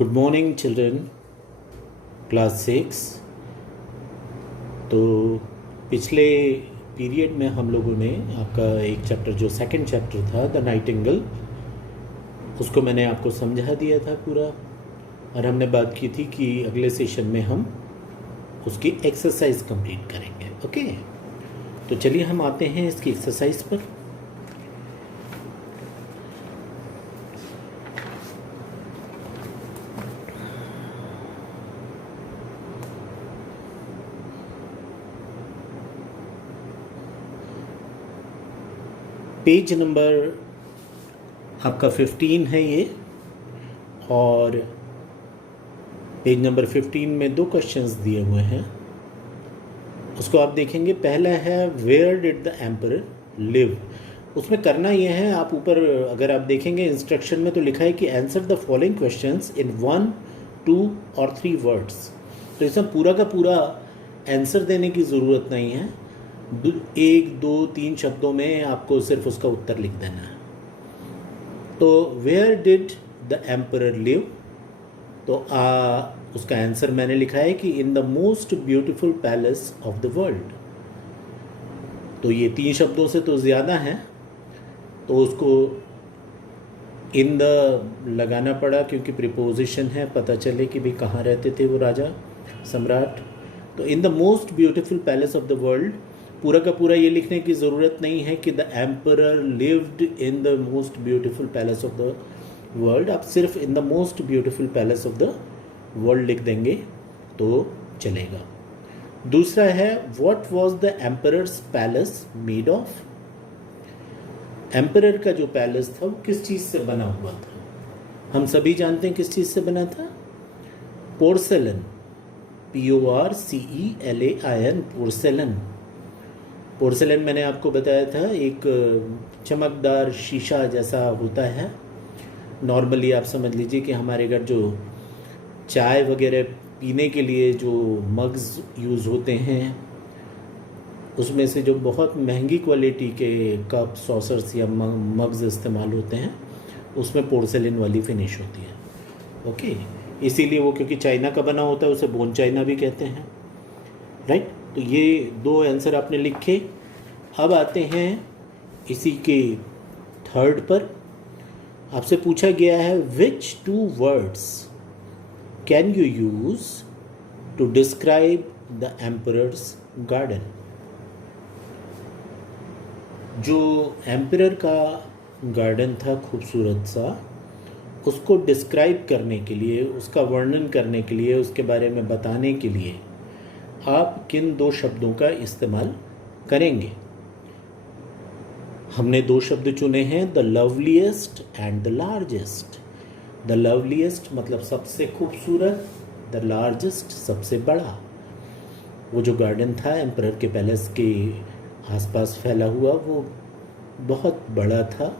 Good morning children, class 6। तो पिछले period में हम लोगों ने आपका एक चैप्टर जो सेकंड चैप्टर था द नाइटिंगेल, उसको मैंने आपको समझा दिया था पूरा। और हमने बात की थी कि अगले सेशन में हम उसकी एक्सरसाइज कंप्लीट करेंगे। ओके, तो चलिए हम आते हैं इसकी एक्सरसाइज पर। पेज नंबर आपका 15 है ये, और पेज नंबर 15 में दो क्वेश्चंस दिए हुए हैं, उसको आप देखेंगे। पहला है where did the emperor live. उसमें करना ये है, आप ऊपर अगर आप देखेंगे इंस्ट्रक्शन में तो लिखा है कि answer the following questions in 1, 2 और 3 वर्ड्स। तो इसमें पूरा का पूरा आंसर देने की ज़रूरत नहीं है, 1, 2, 3 शब्दों में आपको सिर्फ उसका उत्तर लिख देना है। तो where did the emperor live, तो उसका आंसर मैंने लिखा है कि in the most beautiful palace of the world. तो ये 3 शब्दों से तो ज़्यादा है, तो उसको इन द लगाना पड़ा क्योंकि प्रीपोजिशन है, पता चले कि भाई कहाँ रहते थे वो राजा सम्राट। तो इन the most beautiful palace of the world, पूरा का पूरा ये लिखने की ज़रूरत नहीं है कि the emperor lived in the most beautiful palace of the world. आप सिर्फ इन the most beautiful palace of the world लिख देंगे तो चलेगा। दूसरा है what was the emperors palace made of. Emperor का जो पैलेस था वो किस चीज़ से बना हुआ था? हम सभी जानते हैं किस चीज़ से बना था। पोर्सेलन, PORCELAIN, पोर्सेलन। पोर्सेलन मैंने आपको बताया था एक चमकदार शीशा जैसा होता है। नॉर्मली आप समझ लीजिए कि हमारे घर जो चाय वगैरह पीने के लिए जो मग्स यूज़ होते हैं, उसमें से जो बहुत महंगी क्वालिटी के कप, सॉसर्स या मग्स इस्तेमाल होते हैं, उसमें पोर्सेलिन वाली फिनिश होती है। ओके, इसीलिए वो क्योंकि चाइना का बना होता है उसे बोन चाइना भी कहते हैं, राइट। तो ये 2 आंसर आपने लिखे। अब आते हैं इसी के थर्ड पर। आपसे पूछा गया है which 2 words can you use to describe the emperor's garden. जो एम्परर का गार्डन था खूबसूरत सा, उसको डिस्क्राइब करने के लिए, उसका वर्णन करने के लिए, उसके बारे में बताने के लिए आप किन 2 शब्दों का इस्तेमाल करेंगे? हमने 2 शब्द चुने हैं, the loveliest and the largest. The loveliest मतलब सबसे खूबसूरत, द लार्जेस्ट सबसे बड़ा। वो जो गार्डन था एम्परर के पैलेस के आसपास फैला हुआ, वो बहुत बड़ा था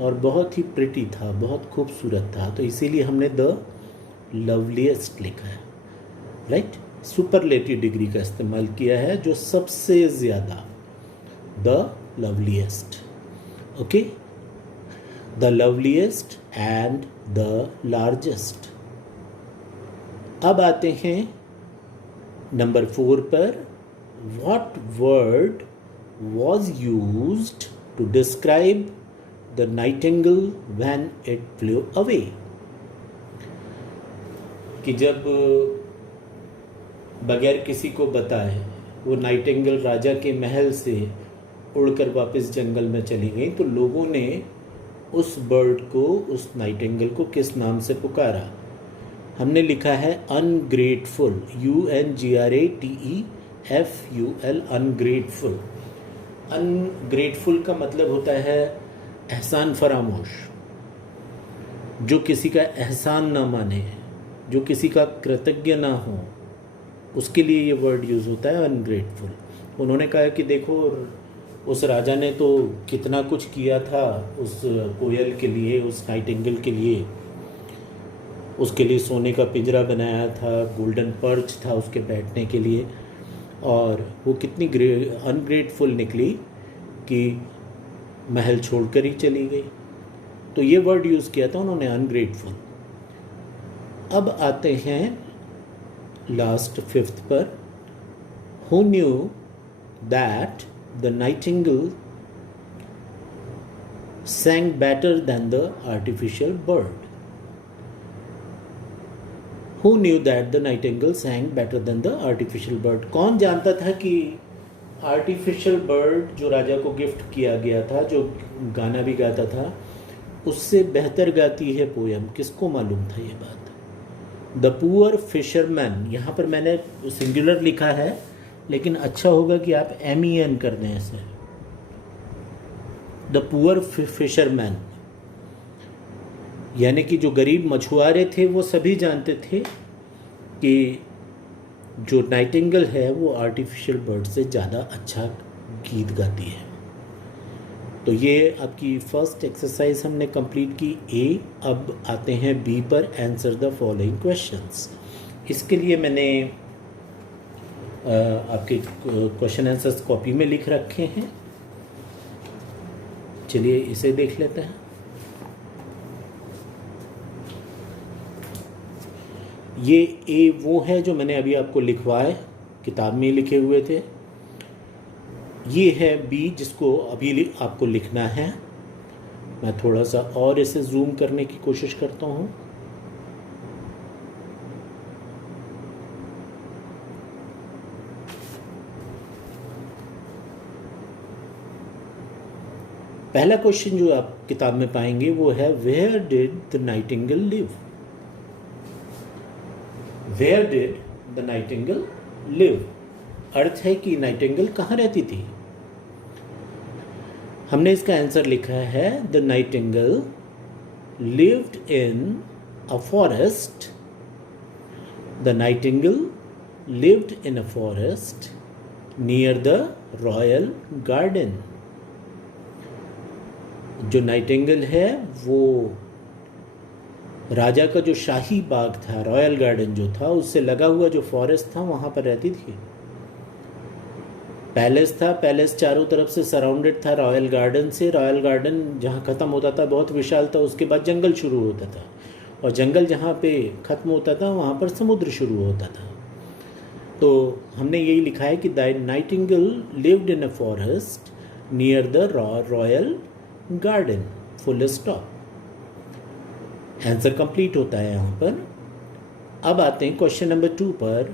और बहुत ही प्रिटी था, बहुत खूबसूरत था, तो इसीलिए हमने द लवलीएस्ट लिखा है, राइट। सुपरलेटिव डिग्री का इस्तेमाल किया है, जो सबसे ज़्यादा, the loveliest. Okay, the loveliest and the largest. अब आते हैं नंबर 4 पर। What word was used to describe the nightingale when it flew away। कि जब बगैर किसी को बताए वो नाइटिंगेल राजा के महल से उड़कर वापस जंगल में चली गई, तो लोगों ने उस बर्ड को, उस नाइटिंगेल को किस नाम से पुकारा? हमने लिखा है अनग्रेटफुल, UNGRATEFUL, अनग्रेटफुल। अनग्रेटफुल का मतलब होता है एहसान फरामोश, जो किसी का एहसान ना माने, जो किसी का कृतज्ञ ना हो, उसके लिए ये वर्ड यूज़ होता है अनग्रेटफुल। उन्होंने कहा कि देखो उस राजा ने तो कितना कुछ किया था उस कोयल के लिए, उस नाइटिंगेल के लिए, उसके लिए सोने का पिंजरा बनाया था, गोल्डन पर्च था उसके बैठने के लिए, और वो कितनी अनग्रेटफुल निकली कि महल छोड़कर ही चली गई। तो ये वर्ड यूज़ किया था उन्होंने, अनग्रेटफुल। अब आते हैं लास्ट फिफ्थ पर। Who knew that the Nightingale sang better than the artificial bird? Who knew that the nightingale sang better than the artificial bird? कौन जानता था कि आर्टिफिशियल बर्ड जो राजा को गिफ्ट किया गया था, जो गाना भी गाता था, उससे बेहतर गाती है पोयम? किसको मालूम था ये बात? द पुअर फिशरमैन, यहाँ पर मैंने सिंगुलर लिखा है, लेकिन अच्छा होगा कि आप MEN कर दें इसे। द पुअर फिशरमैन, यानी कि जो गरीब मछुआरे थे वो सभी जानते थे कि जो नाइटिंगेल है वो आर्टिफिशियल बर्ड से ज़्यादा अच्छा गीत गाती है। तो ये आपकी फर्स्ट एक्सरसाइज हमने कंप्लीट की ए। अब आते हैं बी पर, आंसर द फॉलोइंग क्वेश्चंस। इसके लिए मैंने आपके क्वेश्चन आंसर्स कॉपी में लिख रखे हैं। चलिए इसे देख लेते हैं। ये ए वो है जो मैंने अभी आपको लिखवाए, किताब में लिखे हुए थे। ये है बी जिसको अभी आपको लिखना है। मैं थोड़ा सा और इसे जूम करने की कोशिश करता हूँ। पहला क्वेश्चन जो आप किताब में पाएंगे वो है where did the nightingale live? Where did the nightingale live? अर्थ है कि नाइटिंगेल कहाँ रहती थी। हमने इसका आंसर लिखा है the Nightingale lived in a forest. The Nightingale lived in a forest near the royal garden. जो नाइटिंगेल है वो राजा का जो शाही बाग था, रॉयल गार्डन जो था, उससे लगा हुआ जो फॉरेस्ट था वहाँ पर रहती थी। पैलेस था, पैलेस चारों तरफ से सराउंडेड था रॉयल गार्डन से। रॉयल गार्डन जहाँ ख़त्म होता था बहुत विशाल था, उसके बाद जंगल शुरू होता था, और जंगल जहाँ पे ख़त्म होता था वहाँ पर समुद्र शुरू होता था। तो हमने यही लिखा है कि the Nightingale lived in a forest near the royal garden, full stop. Answer complete होता है यहाँ पर। अब आते हैं क्वेश्चन नंबर 2 पर।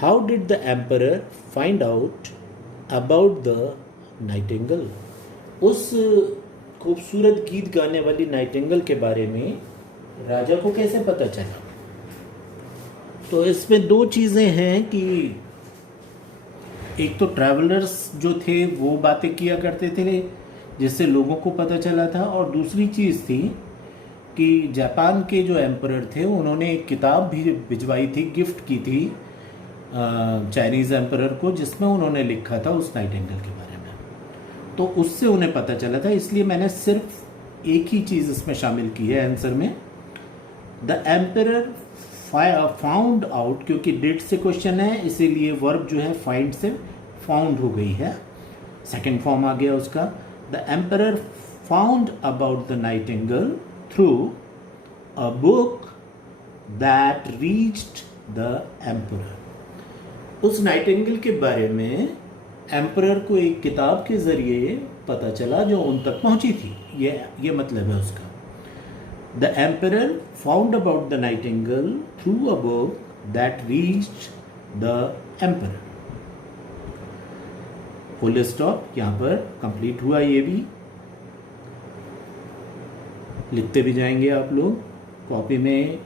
How did the emperor find out about the Nightingale? उस खूबसूरत गीत गाने वाली नाइटिंगेल के बारे में राजा को कैसे पता चला? तो इसमें दो चीज़ें हैं कि एक तो ट्रैवलर्स जो थे वो बातें किया करते थे जिससे लोगों को पता चला था, और दूसरी चीज़ थी कि जापान के जो एम्परर थे उन्होंने एक किताब भी भिजवाई थी, गिफ्ट की थी चाइनीज़ एम्परर को, जिसमें उन्होंने लिखा था उस नाइटिंगेल के बारे में। तो उससे उन्हें पता चला था, इसलिए मैंने सिर्फ एक ही चीज़ इसमें शामिल की है आंसर में। द एम्परर फाउंड आउट, क्योंकि डिड से क्वेश्चन है इसीलिए वर्ब जो है फाइंड से फाउंड हो गई है, सेकेंड फॉर्म आ गया उसका। The emperor found about the Nightingale through a book that reached the emperor. उस नाइटिंगेल के बारे में एम्परर को एक किताब के जरिए पता चला जो उन तक पहुंची थी, ये मतलब है उसका। The emperor found about the Nightingale through a book that reached the emperor. Full stop यहाँ पर कंप्लीट हुआ। ये भी लिखते भी जाएंगे आप लोग कॉपी में,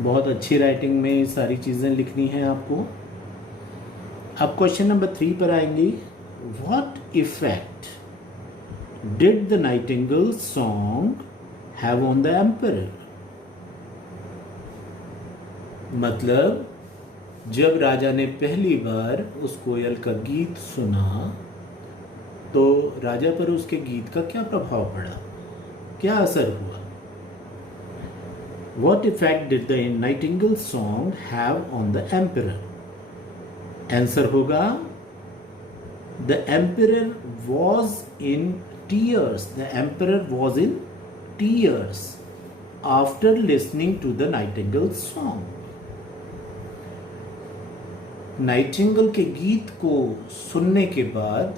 बहुत अच्छी राइटिंग में सारी चीज़ें लिखनी है आपको। अब क्वेश्चन नंबर 3 पर आएंगे। What effect did the nightingale song have on the emperor? मतलब जब राजा ने पहली बार उस कोयल का गीत सुना तो राजा पर उसके गीत का क्या प्रभाव पड़ा, क्या असर हुआ? What effect did the nightingale song have on the emperor? Answer होगा the emperor was in tears. The emperor was in tears. After listening to the nightingale song. Nightingale के गीत को सुनने के बाद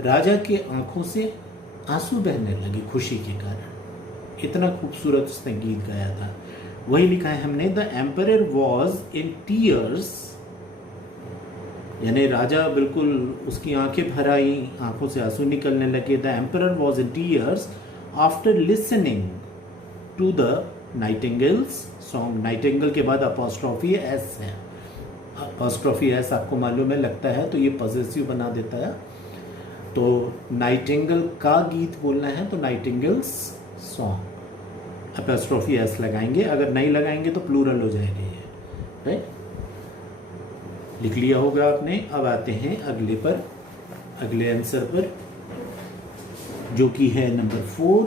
राजा के आंखों से आंसू बहने लगे खुशी के कारण। इतना खूबसूरत उसने गीत गाया था। वही लिखा है हमने, the emperor was in tears, यानी राजा बिल्कुल, उसकी आंखें भर आई, आंखों से आंसू निकलने लगे। The emperor was in tears after listening to the nightingale's song. Nightingale के बाद अपॉस्ट्रॉफी एस है। अपॉस्ट्रॉफी एस आपको मालूम है, लगता है तो ये पॉजेसिव बना देता है। तो नाइटिंगेल का गीत बोलना है तो नाइटिंगेल्स सॉन्ग, अपॉस्ट्रॉफी एस लगाएंगे। अगर नहीं लगाएंगे तो प्लूरल हो जाएगा ये, राइट। लिख लिया होगा आपने। अब आते हैं अगले आंसर पर, जो कि है number 4।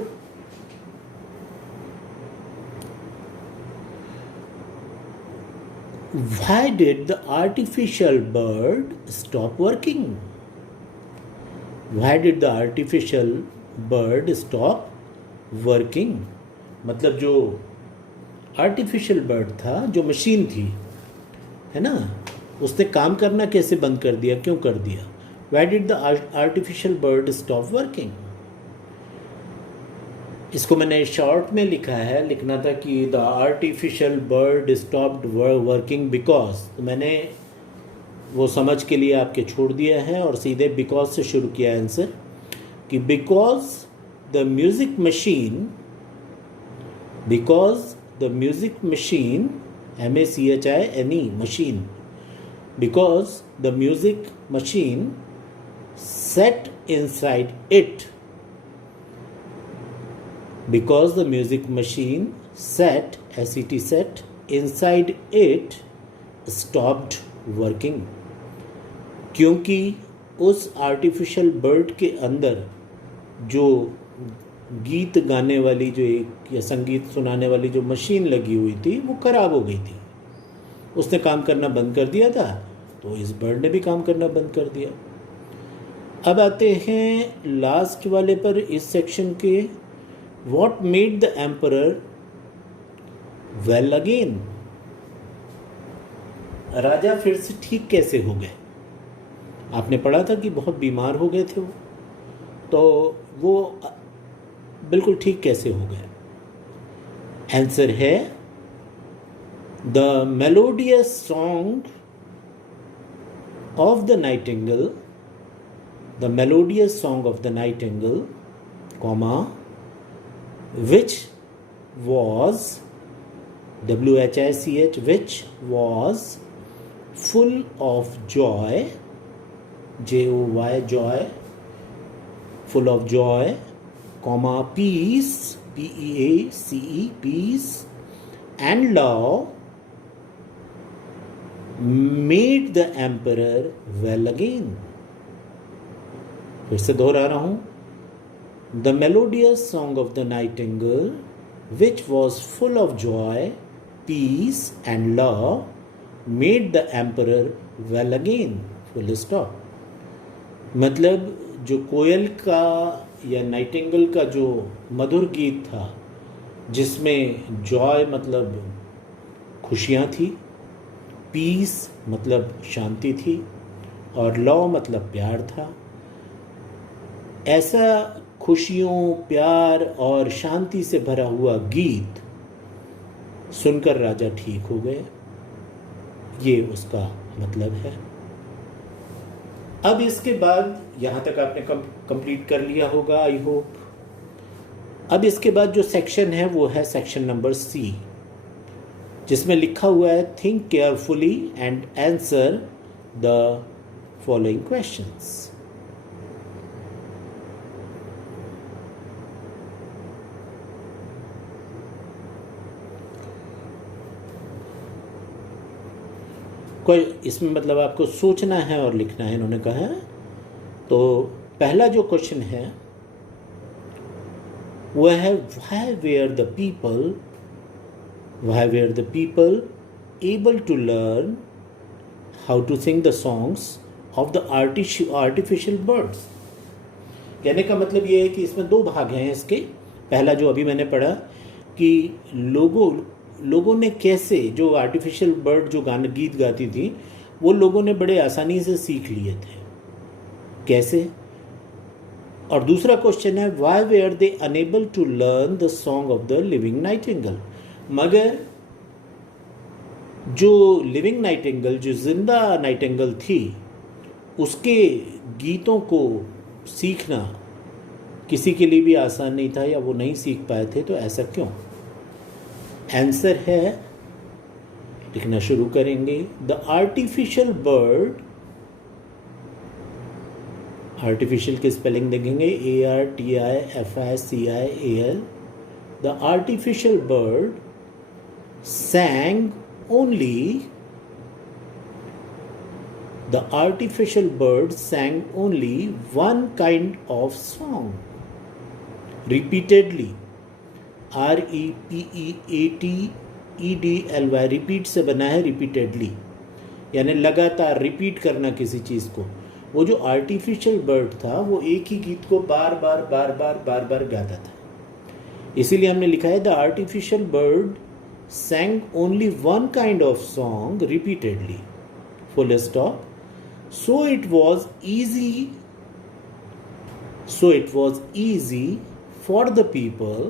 Why did the artificial bird stop working? Why did the artificial bird stop working? मतलब जो आर्टिफिशियल बर्ड था, जो मशीन थी, है ना, उसने काम करना कैसे बंद कर दिया, क्यों कर दिया? Why did the artificial bird stop working? इसको मैंने शॉर्ट में लिखा है, लिखना था कि the artificial bird stopped working because, तो मैंने वो समझ के लिए आपके छोड़ दिया है और सीधे बिकॉज से शुरू किया आंसर, कि because the music machine MACHINE machine, because the music machine set inside it, because the music machine set inside it stopped working, क्योंकि उस आर्टिफिशियल बर्ड के अंदर जो गीत गाने वाली जो एक या संगीत सुनाने वाली जो मशीन लगी हुई थी वो खराब हो गई थी, उसने काम करना बंद कर दिया था, तो इस बर्ड ने भी काम करना बंद कर दिया। अब आते हैं लास्ट वाले पर इस सेक्शन के, What made the emperor well again? राजा फिर से ठीक कैसे हो गए? आपने पढ़ा था कि बहुत बीमार हो गए थे वो, तो वो बिल्कुल ठीक कैसे हो गए? आंसर है the melodious song of the Nightingale, comma, which was full of joy, joy, full of joy, comma, peace, PEACE, peace, and love, made the emperor well again. फिर से दोहरा रहा हूं, the melodious song of the nightingale, which was full of joy, peace, and love, made the emperor well again. Full stop. मतलब जो कोयल का या Nightingale का जो मधुर गीत था, जिसमें जॉय मतलब खुशियाँ थी, पीस मतलब शांति थी, और लव मतलब प्यार था, ऐसा खुशियों, प्यार और शांति से भरा हुआ गीत सुनकर राजा ठीक हो गए, ये उसका मतलब है। अब इसके बाद यहाँ तक आपने कंप्लीट कर लिया होगा, आई होप। अब इसके बाद जो सेक्शन है वो है सेक्शन नंबर C, जिसमें लिखा हुआ है think carefully and answer the following questions. कोई इसमें मतलब आपको सोचना है और लिखना है, इन्होंने कहा है। तो पहला जो क्वेश्चन है वह है why were the people able to learn how to sing the songs of the artificial birds? कहने का मतलब ये है कि इसमें दो भाग हैं इसके। पहला जो अभी मैंने पढ़ा कि लोगों ने कैसे, जो आर्टिफिशियल बर्ड जो गीत गाती थी, वो लोगों ने बड़े आसानी से सीख लिए थे, कैसे। और दूसरा क्वेश्चन है why were they unable to learn the song of the living nightingale. मगर जो लिविंग नाइटिंगेल, जो जिंदा नाइटिंगेल थी, उसके गीतों को सीखना किसी के लिए भी आसान नहीं था, या वो नहीं सीख पाए थे, तो ऐसा क्यों। आंसर है, लिखना शुरू करेंगे। द आर्टिफिशियल बर्ड, आर्टिफिशियल की स्पेलिंग देखेंगे ARTIFICIAL। The artificial bird sang only, the artificial bird sang only one kind of song repeatedly, REPEATEDLY, repeat से बना है रिपीटेडली, यानी लगातार रिपीट करना किसी चीज़ को। वो जो आर्टिफिशियल बर्ड था वो एक ही गीत को बार बार गाता था, इसीलिए हमने लिखा है the artificial bird sang only one kind of song repeatedly, full stop. So it was easy for the people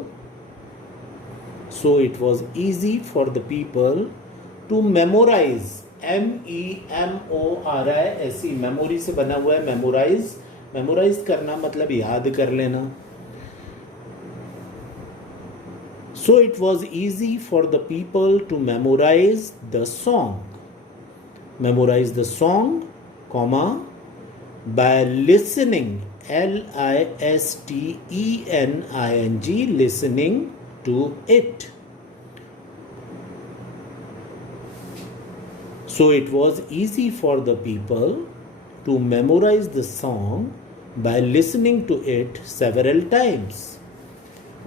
to memorize, MEMORISE, memory से बना हुआ है मेमोराइज करना मतलब याद कर लेना। So it was easy for the people to memorize the song, by listening, LISTENING, listening to it. So it was easy for the people to memorize the song by listening to it several times.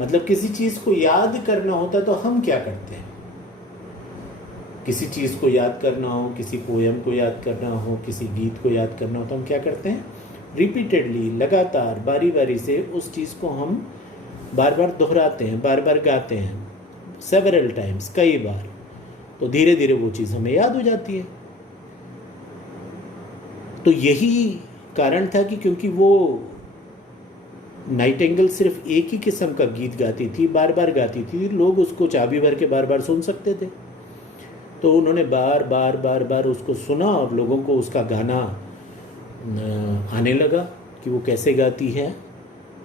मतलब किसी चीज़ को याद करना होता तो हम क्या करते हैं, किसी चीज़ को याद करना हो, किसी पोएम को याद करना हो, किसी गीत को याद करना हो, तो हम क्या करते हैं, रिपीटेडली, लगातार बारी बारी से उस चीज़ को हम बार बार दोहराते हैं, बार बार गाते हैं, सेवरल टाइम्स, कई बार, तो धीरे धीरे वो चीज़ हमें याद हो जाती है। तो यही कारण था कि क्योंकि वो नाइटिंगेल सिर्फ एक ही किस्म का गीत गाती थी, बार बार गाती थी, लोग उसको चाबी भर के बार बार सुन सकते थे, तो उन्होंने बार बार उसको सुना और लोगों को उसका गाना आने लगा कि वो कैसे गाती है।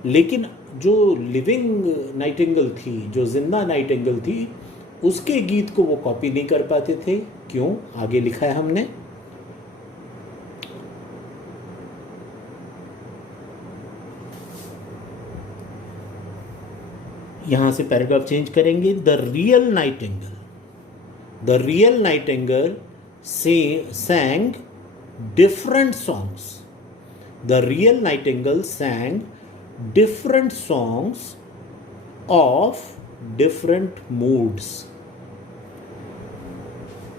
लेकिन जो लिविंग नाइटिंगेल थी, जो जिंदा नाइटिंगेल थी, उसके गीत को वो कॉपी नहीं कर पाते थे। क्यों, आगे लिखा है हमने, यहाँ से पैराग्राफ चेंज करेंगे। The real Nightingale sang different songs. The real nightingale sang different songs of different moods.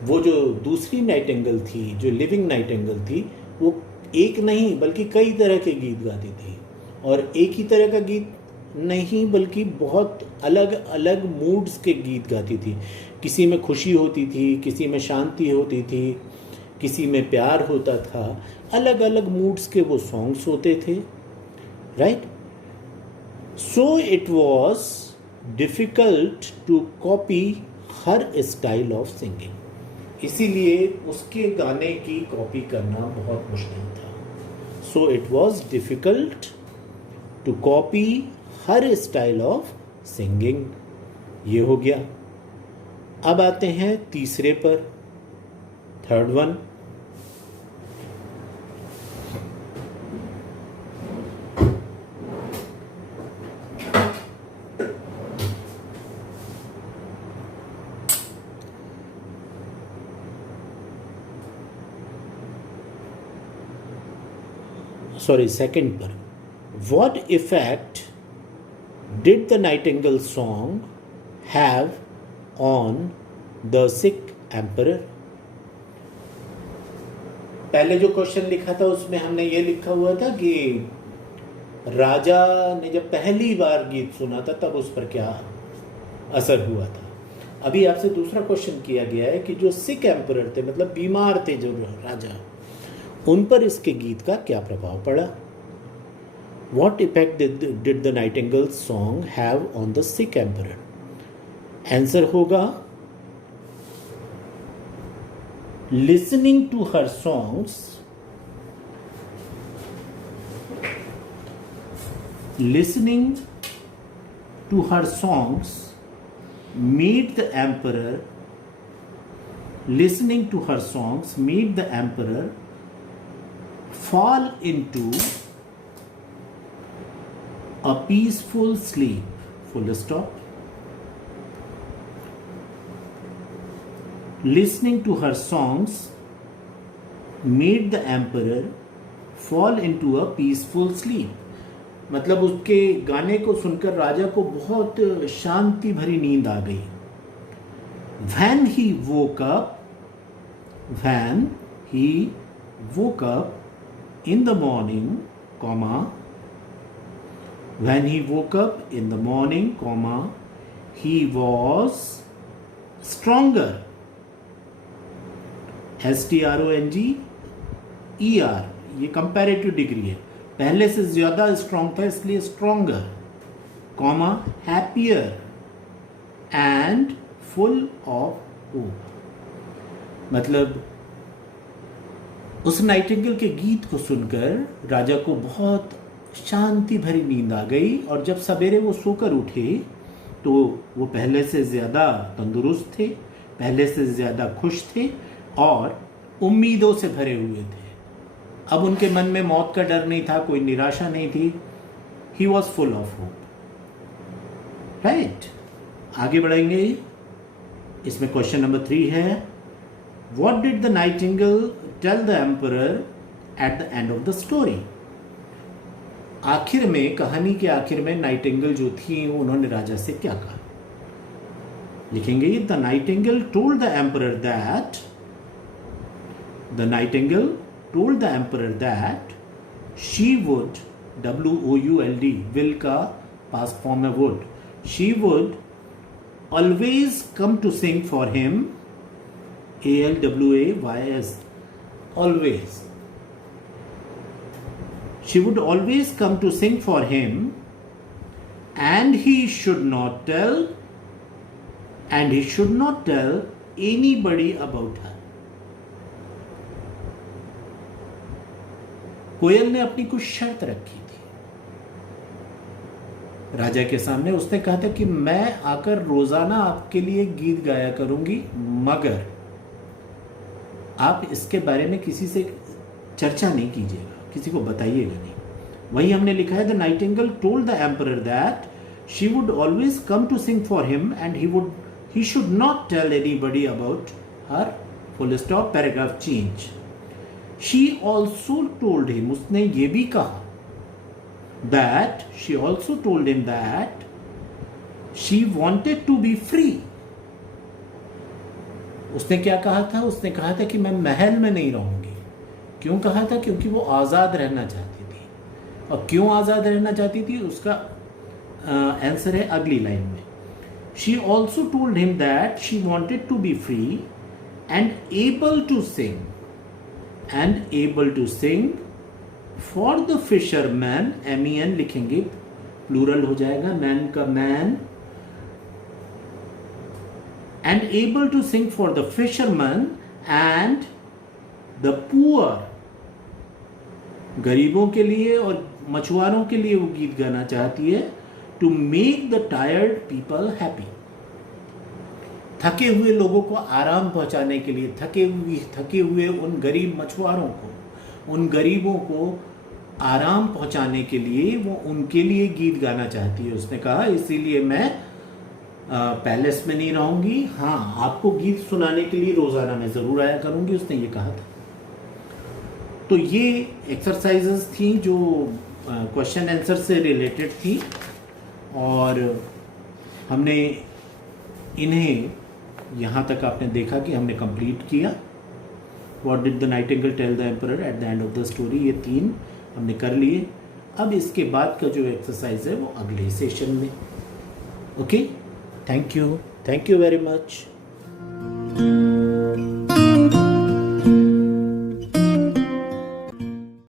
वो जो दूसरी नाइटिंगेल थी, जो लिविंग नाइटिंगेल थी, वो एक नहीं बल्कि कई तरह के गीत गाती थी, और एक ही तरह का गीत नहीं बल्कि बहुत अलग अलग मूड्स के गीत गाती थी। किसी में खुशी होती थी, किसी में शांति होती थी, किसी में प्यार होता था, अलग अलग मूड्स के वो सॉन्ग्स होते थे, right. So it was difficult to copy her style of singing, इसीलिए उसके गाने की कॉपी करना बहुत मुश्किल था। So it was difficult to copy her style of singing. ये हो गया। अब आते हैं तीसरे पर, थर्ड वन। सॉरी, सेकंड पर। What effect did the Nightingale song have on the sick emperor? पहले जो क्वेश्चन लिखा था उसमें हमने ये लिखा हुआ था कि राजा ने जब पहली बार गीत सुना था तब उस पर क्या असर हुआ था। अभी आपसे दूसरा क्वेश्चन किया गया है कि जो सिक एम्परर थे, मतलब बीमार थे जो राजा, उन पर इसके गीत का क्या प्रभाव पड़ा। What effect did the Nightingale song have on the sick emperor? Answer होगा listening to her songs made the emperor fall into a peaceful sleep, full stop. Listening to her songs made the emperor fall into a peaceful sleep. मतलब उसके गाने को सुनकर राजा को बहुत शांति भरी नींद आ गई। When he woke up in the morning, he was stronger. STRONGER, ये कंपैरेटिव डिग्री है, पहले से ज्यादा स्ट्रांग था इसलिए stronger, happier and full of hope. मतलब उस नाइटिंगेल के गीत को सुनकर राजा को बहुत शांति भरी नींद आ गई, और जब सवेरे वो सोकर उठे तो वो पहले से ज़्यादा तंदुरुस्त थे, पहले से ज़्यादा खुश थे और उम्मीदों से भरे हुए थे। अब उनके मन में मौत का डर नहीं था, कोई निराशा नहीं थी। He was full of hope. Right, आगे बढ़ेंगे। इसमें क्वेश्चन नंबर 3 है, what did the nightingale tell the emperor at the end of the story. आखिर में, कहानी के आखिर में नाइटिंगेल जो थी उन्होंने राजा से क्या कहा। लिखेंगे, the nightingale told the emperor that she would, WOULD, will का past form है would, she would always come to sing for him, ALWAYS, always. She would always come to sing for him, and he should not tell anybody about her. कोयल ने अपनी कुछ शर्त रखी थी राजा के सामने। उसने कहा था कि मैं आकर रोजाना आपके लिए गीत गाया करूंगी, मगर आप इसके बारे में किसी से चर्चा नहीं कीजिएगा, किसी को बताइएगा नहीं। वही हमने लिखा है, the nightingale told the emperor that she would always come to sing for him and he should not tell anybody about her, full stop, paragraph change. She also told him, उसने ये भी कहा, she also told him that she wanted to be free. उसने क्या कहा था? उसने कहा था कि मैं महल में नहीं रहूंगी। क्यों कहा था? क्योंकि वो आज़ाद रहना चाहती थी। और क्यों आज़ाद रहना चाहती थी उसका आंसर है अगली लाइन में। She also told him that she wanted to be free and able to sing for the fisherman, MEN लिखेंगे, प्लूरल हो जाएगा, मैन का man, and able to sing for the fisherman and the poor, गरीबों के लिए और मछुआरों के लिए वो गीत गाना चाहती है, to make the tired people happy, थके हुए लोगों को आराम पहुंचाने के लिए, थके हुए उन गरीब मछुआरों को, उन गरीबों को आराम पहुंचाने के लिए वो उनके लिए गीत गाना चाहती है। उसने कहा इसीलिए मैं पैलेस में नहीं रहूंगी, हाँ आपको गीत सुनाने के लिए रोजाना मैं जरूर आया करूंगी, उसने ये कहा था। तो ये एक्सरसाइजेस थी जो क्वेश्चन आंसर से रिलेटेड थी और हमने इन्हें यहाँ तक आपने देखा कि हमने कंप्लीट किया। What did the nightingale tell the emperor at the end of the story, ये 3 हमने कर लिए। अब इसके बाद का जो एक्सरसाइज है वो अगले सेशन में। Okay, thank you very much.